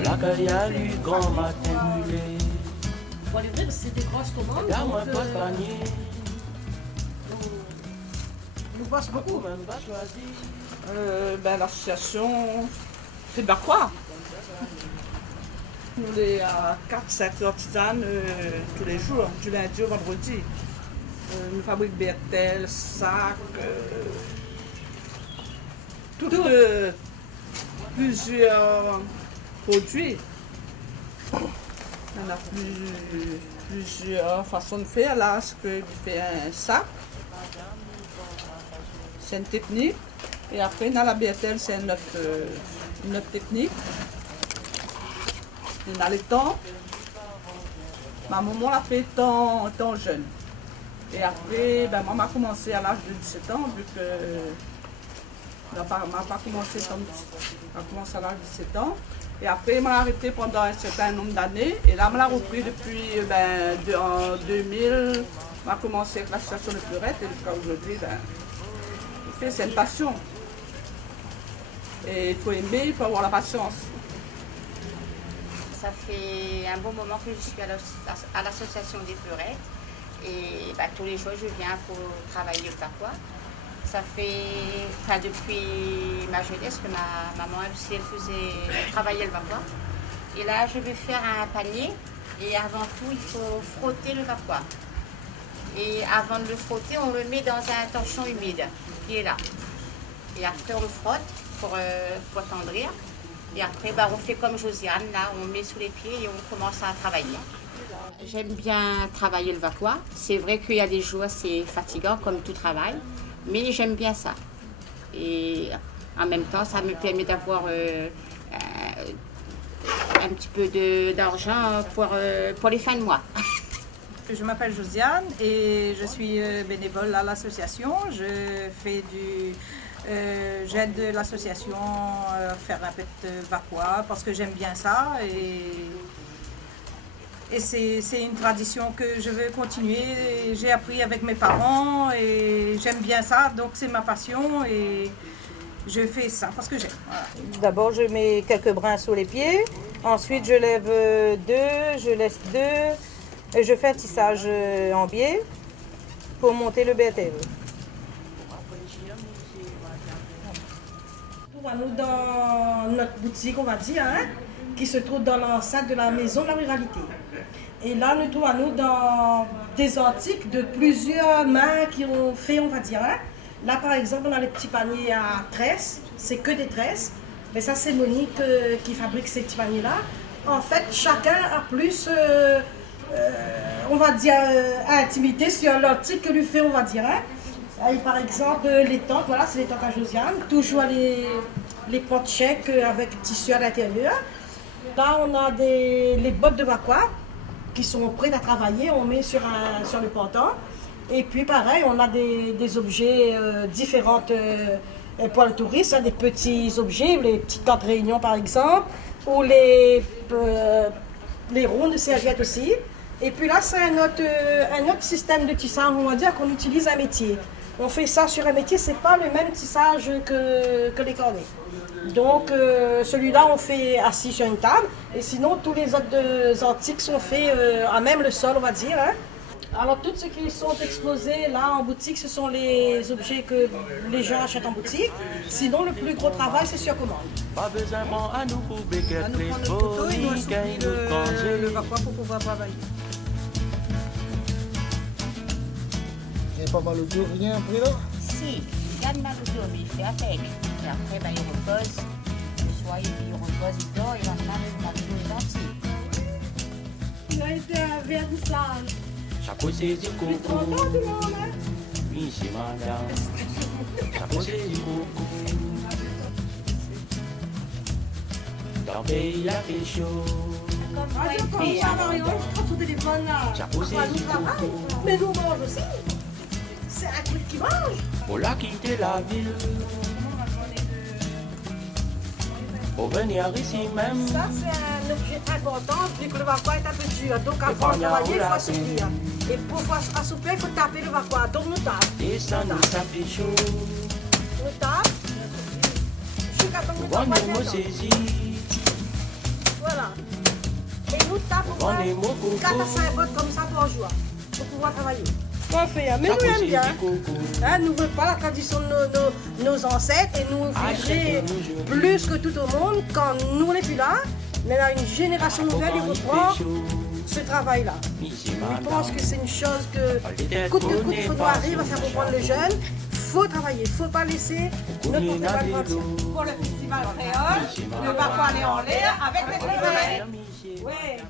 Voilà qu'il y a eu grand matin brûlé. Bon, les vrais, c'est des grosses commandes. Regarde-moi pas ce panier. Nous passe beaucoup. Même pas choisi. L'association fait de quoi? Nous les 4-7 artisanes tous les jours, du lundi au vendredi. Nous fabriquons BRTL, sacs, plusieurs produits. On a plusieurs façons de faire. Là, je peux faire un sac. C'est une technique. Et après, dans la BRTL, c'est une autre technique. On a les temps. Ma maman l'a fait tant jeune. Et après, maman a commencé à l'âge de 17 ans, vu que ma n'a pas commencé comme elle a commencé à l'âge de 17 ans. Et après, elle m'a arrêté pendant un certain nombre d'années. Et là, elle m'a repris depuis en 2000. On a commencé avec l'association de Fleurette et jusqu'à aujourd'hui, c'est une passion. Et il faut aimer, il faut avoir la patience. Ça fait un bon moment que je suis à l'association des Fleurettes. Et tous les jours, je viens pour travailler le patois. Ça fait depuis ma jeunesse que ma maman aussi, elle faisait travailler le patois. Et là, je vais faire un panier. Et avant tout, il faut frotter le patois. Et avant de le frotter, on le met dans un torchon humide qui est là. Et après, on le frotte pour tendrir. Et après, on fait comme Josiane, là, on met sous les pieds et on commence à travailler. J'aime bien travailler le vapois. C'est vrai qu'il y a des jours, c'est fatigant comme tout travail, mais j'aime bien ça. Et en même temps, ça me permet d'avoir un petit peu d'argent pour les fins de mois. Je m'appelle Josiane et je suis bénévole à l'association. J'aide l'association à faire un peu de vapois parce que j'aime bien ça et c'est une tradition que je veux continuer. J'ai appris avec mes parents et j'aime bien ça, donc c'est ma passion et je fais ça parce que j'aime. Voilà. D'abord, je mets quelques brins sous les pieds, ensuite je lève deux, je laisse deux et je fais un tissage en biais pour monter le BRTL. Nous dans notre boutique, on va dire, qui se trouve dans l'enceinte de la maison de la ruralité. Et là, nous trouvons dans des articles de plusieurs mains qui ont fait, on va dire. Là, par exemple, on a les petits paniers à tresses, c'est que des tresses. Mais ça, c'est Monique qui fabrique ces petits paniers-là. En fait, chacun a plus, on va dire, intimité sur l'article que lui fait, on va dire. Et par exemple, les tentes, voilà, c'est les tentes à Josiane. Toujours les portes chèques avec tissu à l'intérieur. Là, on a les bottes de vapois qui sont prêtes à travailler. On met sur le portant. Et puis, pareil, on a des objets différents pour le tourisme. Des petits objets, les petites tentes réunion, par exemple. Ou les rondes de serviettes aussi. Et puis là, c'est un autre système de tissage, on va dire, qu'on utilise un métier. On fait ça sur un métier, c'est pas le même tissage que les cornets. Donc celui-là, on fait assis sur une table. Et sinon, tous les autres articles sont faits à même le sol, on va dire. Alors, tous ceux qui sont exposés là en boutique, ce sont les objets que les gens achètent en boutique. Sinon, le plus gros travail, c'est sur commande. Pas besoin à nous pour béquer On nous prend notre couteau et nous assouplit le vapois pour pouvoir travailler. J'ai pas mal au dos, rien après là? Si, il garde mal au dos, mais il fait avec. Et après, il repose. Le soir, il repose, il dort, il va mal le matin. Il a été un vernissage. Chapeau c'est du coco. Oui, c'est madame. Chapeau c'est du coco. Dans le pays, il a fait chaud. Comme ça, Marion, je trouve au téléphone là. Chapeau c'est du coco. Mais nous mange aussi. C'est un truc qui mange. Pour la quitter la ville. Pour venir ici même. Ça, c'est un objet important vu que le vapois est un peu dur. Donc, avant de travailler, il faut assouplir. Et pour assouplir, il faut taper le vapois. Donc, nous tape. Et ça nous ça fait chaud. Nous tape. Jusqu'à temps que le Bonne vapois me vienne. saisit. Voilà. 4 à 5 bottes comme ça par jour pour pouvoir travailler. On fait, mais nous aimons bien. Hein, nous ne voulons pas la tradition de nos ancêtres et nous vivons plus que tout au monde quand nous n'est plus là. Mais là, une génération nouvelle, il reprend ce travail-là. Je pense que c'est une chose que, coûte que coûte, il faut arriver à faire comprendre les jeunes. Il faut travailler, il ne faut pas laisser notre festival partir. Pour le festival créole, ne va pas aller en l'air avec les créoles. Oui.